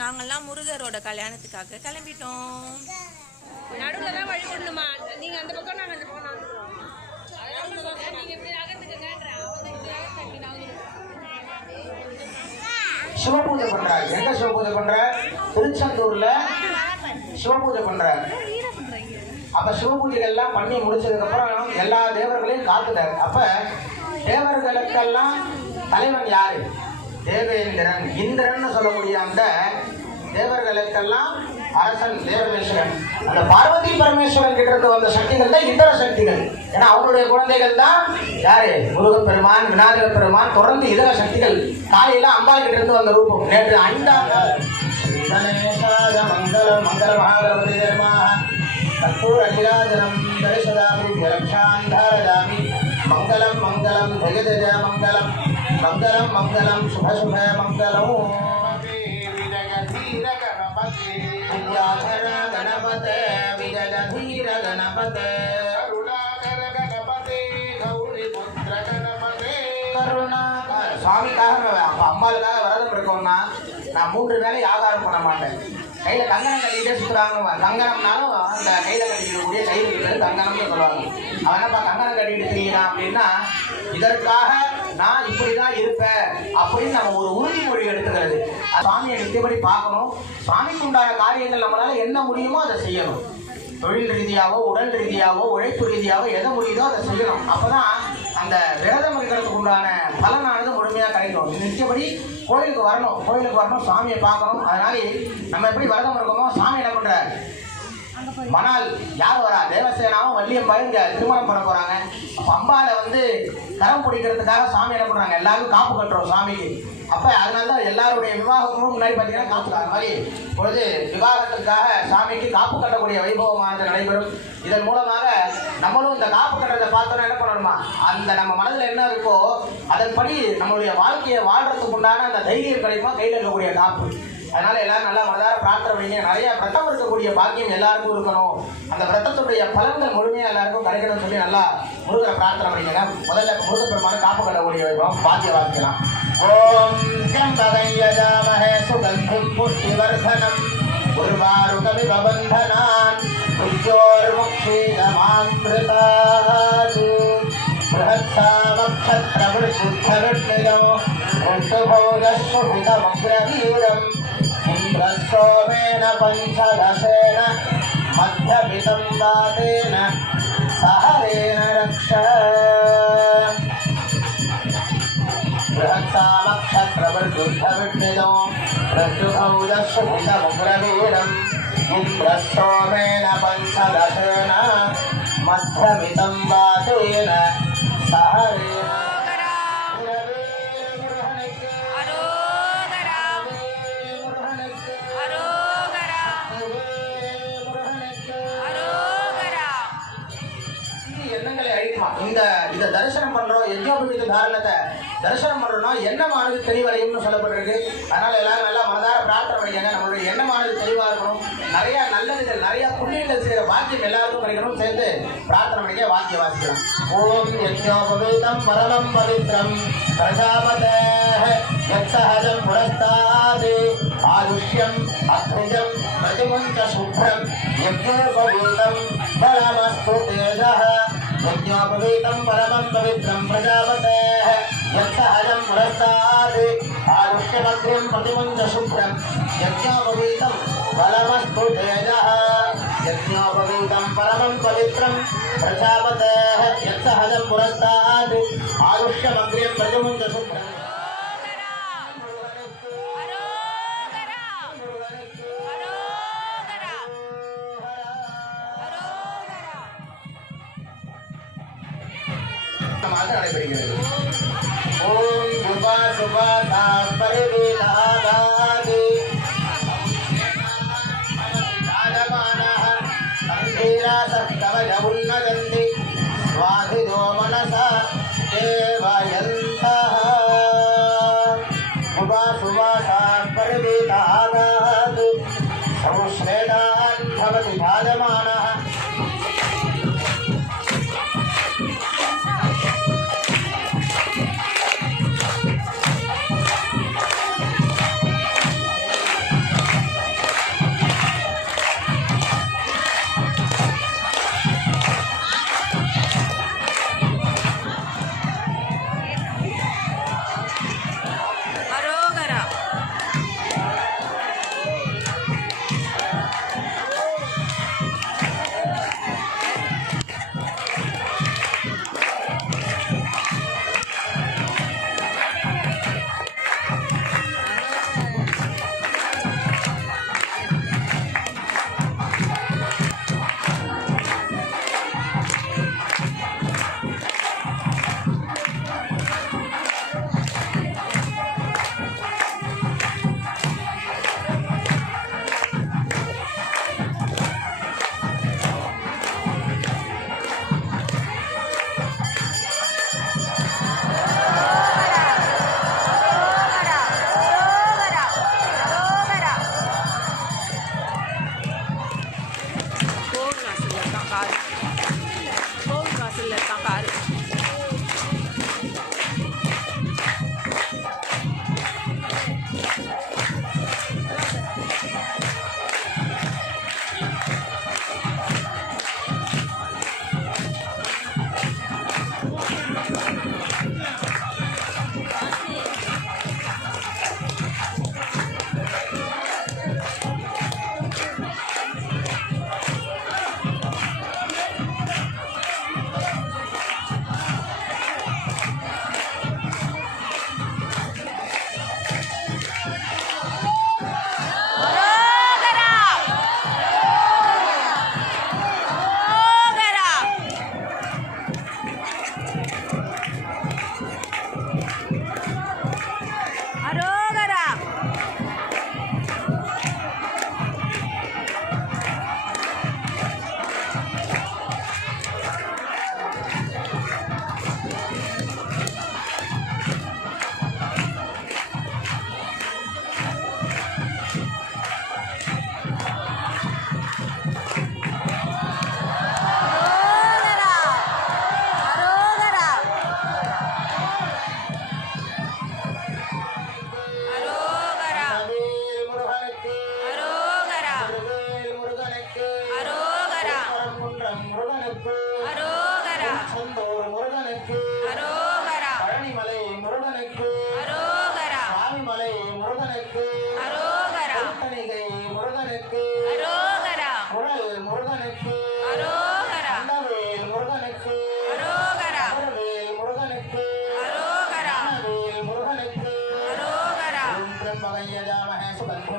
நாங்கள்லாம் முருகரோட கல்யாணத்துக்காக கிளம்பிட்டோம். நடுவில் தான் வழி விடணுமா? நீங்கள் அந்த பக்கம் நாங்கள் அந்த பக்கம் நீங்கள் எப்படி சிவபூஜை பண்றாரு. எங்க சிவபூஜை பண்ற? திருச்செந்தூர்ல சிவபூஜை பண்றாரு. அப்ப சிவபூஜைகள் எல்லாம் பண்ணி முடிச்சதுக்கு அப்புறம் எல்லா தேவர்களையும் காத்துட்டாரு. அப்ப தேவர்களுக்கெல்லாம் தலைவன் யாரு? தேவேந்திரன், இந்திரன் சொல்லக்கூடிய அந்த தேவர்களுக்கெல்லாம் அரசன் தேவமேஸ்வரன். அந்த பார்வதி பரமேஸ்வரன் கிட்ட இருந்து வந்த சக்திகள் தான் இதர சக்திகள். ஏன்னா அவருடைய குழந்தைகள் தான் யாரு? முருகப்பெருமான், விநாயகர் பெருமான். தொடர்ந்து இதர சக்திகள் காலையில அம்பாள் கிட்ட இருந்து வந்த ரூபம். நேற்று 5ஆம் நாள் மங்களம் மங்கள மகாகணபதி கற்பூர நீராஜனம் தரிசதாமி ரக்ஷாந்தாரதாமி மங்களம் மங்களம் ஜெய ஜெய மங்களம் மங்களம் மங்களம் சுப சுப மங்களம் வித்யாதர கணபதே விஜயதீர கணபதே கருணாகர கணபதே கௌரி புத்திர கணபதே கருணாகர. சுவாமிக்காக அப்ப அம்மாளுக்காக விரதம் இருக்கோம்னா நான் 3 வேளை ஆகாரம் பண்ண மாட்டேன். கையில கங்கணம் கட்டிக்கிட்டே சுற்றுறாங்க. கங்கணம்னாலும் அந்த கையில கட்டிக்கக்கூடிய கையில் இருக்கிறது கங்கணம்னு சொல்லுவாங்க. அவன் என்னப்பா கங்கணம் கட்டிட்டு தெரியுறான் அப்படின்னா, இதற்காக நான் இப்படிதான் இருப்பேன் அப்படின்னு நம்ம ஒரு உறுதிமொழி எடுத்துக்கிறது. சுவாமியை நித்தியபடி பார்க்கணும். சுவாமிக்கு உண்டான காரியங்கள் நம்மளால என்ன முடியுமோ அதை செய்யணும். தொழில் ரீதியாவோ உடல் ரீதியாவோ உழைப்பு ரீதியாவோ எதை முடியுதோ அதை செய்யணும். அப்பதான் அந்த விரதம் இருக்கிறதுக்கு உண்டான பலனானது முழுமையாக கிடைக்கும். நிச்சயப்படி கோயிலுக்கு வரணும், சாமியை பார்க்கணும். அதனால நம்ம எப்படி விரதம் இருக்கோமோ சாமி என்ன பண்ற மணால் யார் வரா? தேவசேனாவும் வள்ளியம்பாயும் இங்க திருமணம் பண்ண போறாங்க. அப்ப அம்பால கரம் பிடிக்கிறதுக்காக சாமி என்ன பண்றாங்க? எல்லாரும் காப்பு கட்டுறோம் சாமிக்கு. அப்ப அதனாலதான் எல்லாருடைய விவாகமும் முன்னாடி பார்த்தீங்கன்னா காப்பு கட்டுற மாதிரி பொழுது விவாகத்திற்காக சாமிக்கு காப்பு கட்டக்கூடிய வைபவமானது நடைபெறும். இதன் மூலமாக நம்மளும் இந்த காப்பு கட்டுறதை பார்த்தோன்னா என்ன பண்ணணுமா, அந்த நம்ம மனதில் என்ன இருக்கோ அதன்படி நம்மளுடைய வாழ்க்கையை வாழ்றதுக்கு உண்டான அந்த தைரியம் கிடைக்குமா கையில் இருக்கக்கூடிய காப்பு. அதனால எல்லாரும் நல்லா மனதார பிரார்த்தனை பண்ணீங்க. நிறைய விரதம் இருக்கக்கூடிய பாக்கியம் எல்லாருக்கும் இருக்கணும். அந்த விரதத்துடைய பலன்கள் முழுமையாக எல்லாருக்கும் கிடைக்கணும்னு சொல்லி நல்லா முருகரை பிரார்த்தனை பண்ணிக்கங்க. முதல்ல முருகப்பெருமான காப்பு கட்டக்கூடிய வைபவம் பாக்கிய வாசிக்கலாம். ஓம் கம்பகையஜாமஹே சுகந்திம் புஷ்டிவர்தனம் உர்வாருகமிவ பந்தனான் உஜ்ஜோர்முக்ஷீதமாம்ருதாத் बृहत्सामक्षत्रवृत्तरुष्णिजं ऋतुभौजस्वहितमग्रवीरम् इन्द्रसोमेन पञ्चदशेन मध्यमितं वातेन सहरेण रक्ष बृहत्सामक्षत्रवृत्तरुष्णिजं ऋतुभौजस्वहितमग्रवीरम् इन्द्रसोमेन पञ्चदशेन मध्यमितं वातेन सहरेण இதை தரிசனம் பண்றோம். யஜ்ஞோபவீத தாரணத்தை தரிசனம் பண்றோம்னா எண்ணமானது தெளிவடையும்னு சொல்லப்பட்டிருக்கு. அதனால எல்லாரும் நல்லா மனதார பிரார்த்தனை பண்ணிக்கங்க. நம்மளுடைய எண்ணமானது தெளிவா இருக்கணும். நிறைய நல்லதுகள் நிறைய புண்ணியங்கள் செய்கிற வாக்கியம் எல்லாருக்கும் கிடைக்கணும். சேர்ந்து பிரார்த்தனை பண்ணிக்க வாக்கிய வாசிக்கலாம். ஓம் யஜ்ஞோபவீதம் பரமம் பவித்ரம் பிரஜாபதேஹ யத்சஹஜம் புரஸ்தாத் ஆயுஷ்யம் அத்ரிஜம் பிரதிமஞ்ச சுப்ரம் யஜ்ஞோபவீதம் பரமஸ்து தேஜः यज्ञोपवीतं परमं पवित्रं प्रजापतेः यत्सहजं पुरस्तात् आरुष्यमग्र्यं प्रतिमुञ्च शुभ्रं यज्ञोपवीतं बलमस्तु तेजः यज्ञोपवीतं परमं पवित्रं प्रजापतेः यत्सहजं पुरस्तात् आरुष्यमग्र्यं प्रतिमुञ्च शुभ्रं நடைபெறுகிறது. ஓம் சுபா சுபா பரிவிலாகாதி ராஜமானஹ சந்தீராசப்தவய உன்னதந்தி ஸ்வாதிதோ மனசா தேவயந்தஹ சுபா சுபா பரிவிலாகாதி சௌஸ்ரேடான் பவதி ராஜமானஹ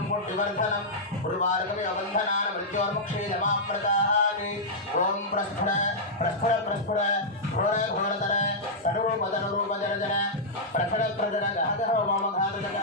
मुट्टिवर्धनं उर्वारुकमे अबन्धनान् मृत्योर्मुक्षीदमामृतानि ॐ प्रस्फुर प्रस्फुर प्रस्फुर घोर घोरतर तनुरूपतनुरूपजरजन प्रफुर प्रजन गाधः मम घातजन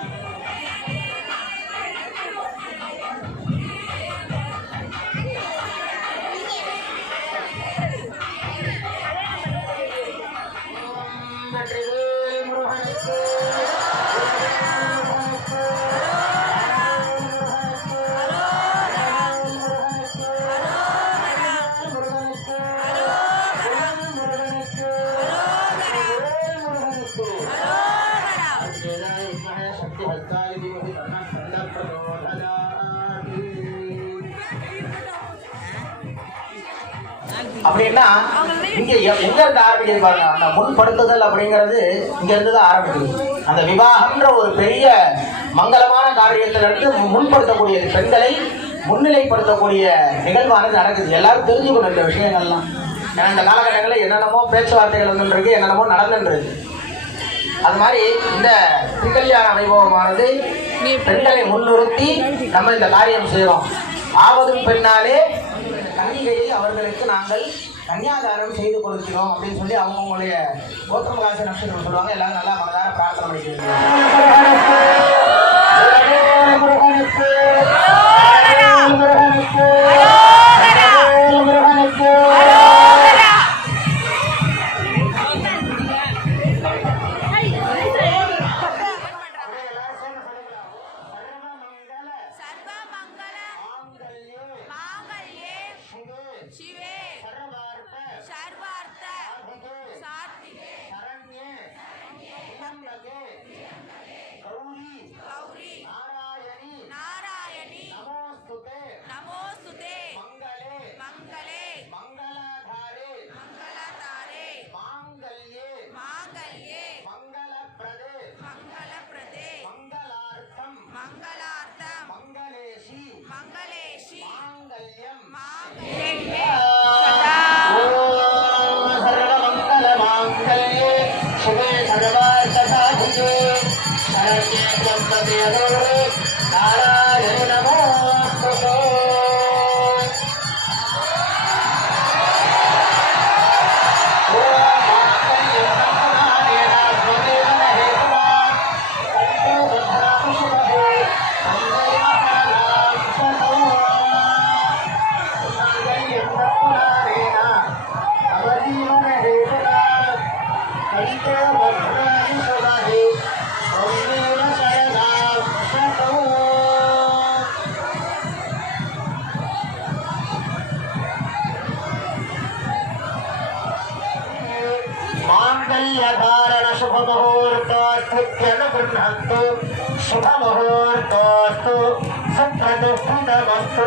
அப்படின்னா இங்க எங்க இருந்து ஆரம்பிக்கிறாங்க அந்த முன்படுத்துதல் அப்படிங்கிறது இங்க இருந்து தான் ஆரம்பிக்குது. அந்த விவாகம்ன்ற ஒரு பெரிய மங்களமான காரியத்திலிருந்து முன்படுத்தக்கூடியது, பெண்களை முன்னிலைப்படுத்தக்கூடிய நிகழ்வானது நடக்குது. எல்லாரும் தெரிஞ்சுக்கணும் இந்த விஷயங்கள்லாம். ஏன்னா இந்த காலகட்டங்களில் என்னென்னமோ பேச்சுவார்த்தைகள் வந்துருக்கு, என்னென்னமோ நடந்துருக்கு. அது மாதிரி இந்த திருக்கல்யாண வைபவமானது பெண்களை முன்னிறுத்தி நம்ம இந்த காரியம் செய்யறோம். ஆவதும் பெண்ணாலே கன்னிகையை அவர்களுக்கு நாங்கள் கன்னியாதாரம் செய்து கொடுக்கிறோம் அப்படின்னு சொல்லி அவங்களுடைய கோத்திரமகாசி நட்சத்திரம் சொல்லுவாங்க. எல்லாரும் நல்லா மனதார பிரார்த்தனை பண்ணிக்கிறீங்க. शुभमुहूर्तोऽस्तु सुप्रतिष्ठितमस्तु।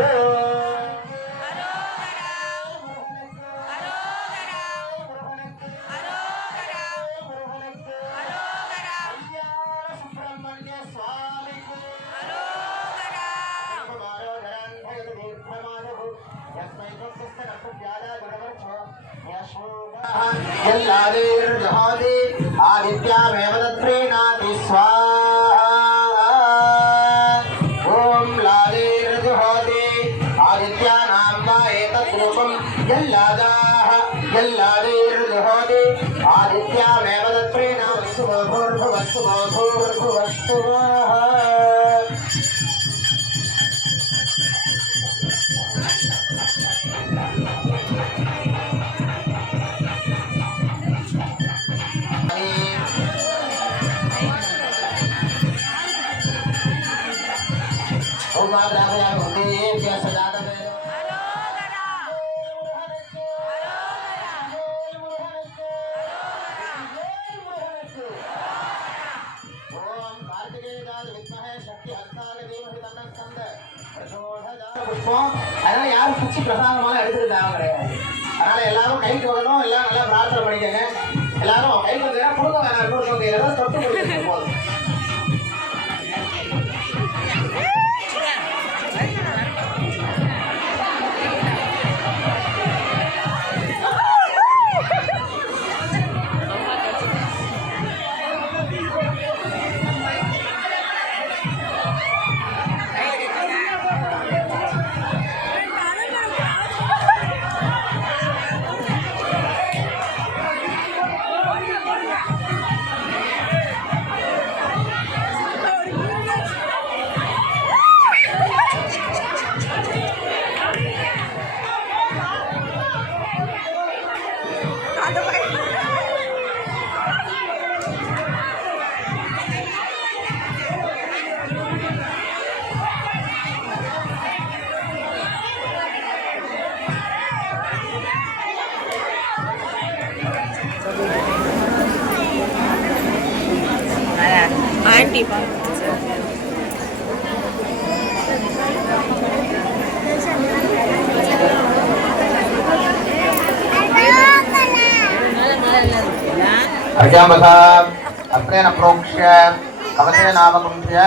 आदित्यामेव तत्प्रीणाति स्वाहा। ॐ लादेर्जुहोति आदित्यानां वा एतत् रूपं यल्लादाः यल्लादेर्जुहोति आदित्यामेव तत्प्रीणाति भूर्भुवस्सु भूर्भुवस्सु स्वाहा। அதனால யாரும் பிச்சு பிரசாதமாக எடுத்துக்கிட்டாங்க கிடையாது. அதனால எல்லாரும் கைக்கு வரணும், எல்லாம் நல்லா பிரார்த்தனை பண்ணிக்கங்க. எல்லாரும் கைக்கு வந்து கொடுங்க, வேணாம் இன்னொரு கையில தொட்டு கொடுத்துட்டு போதும். ஆன்ட்டி अर्जाम्बसा अस्त्रेण प्रोक्ष्य कवचेनावकुण्ठ्य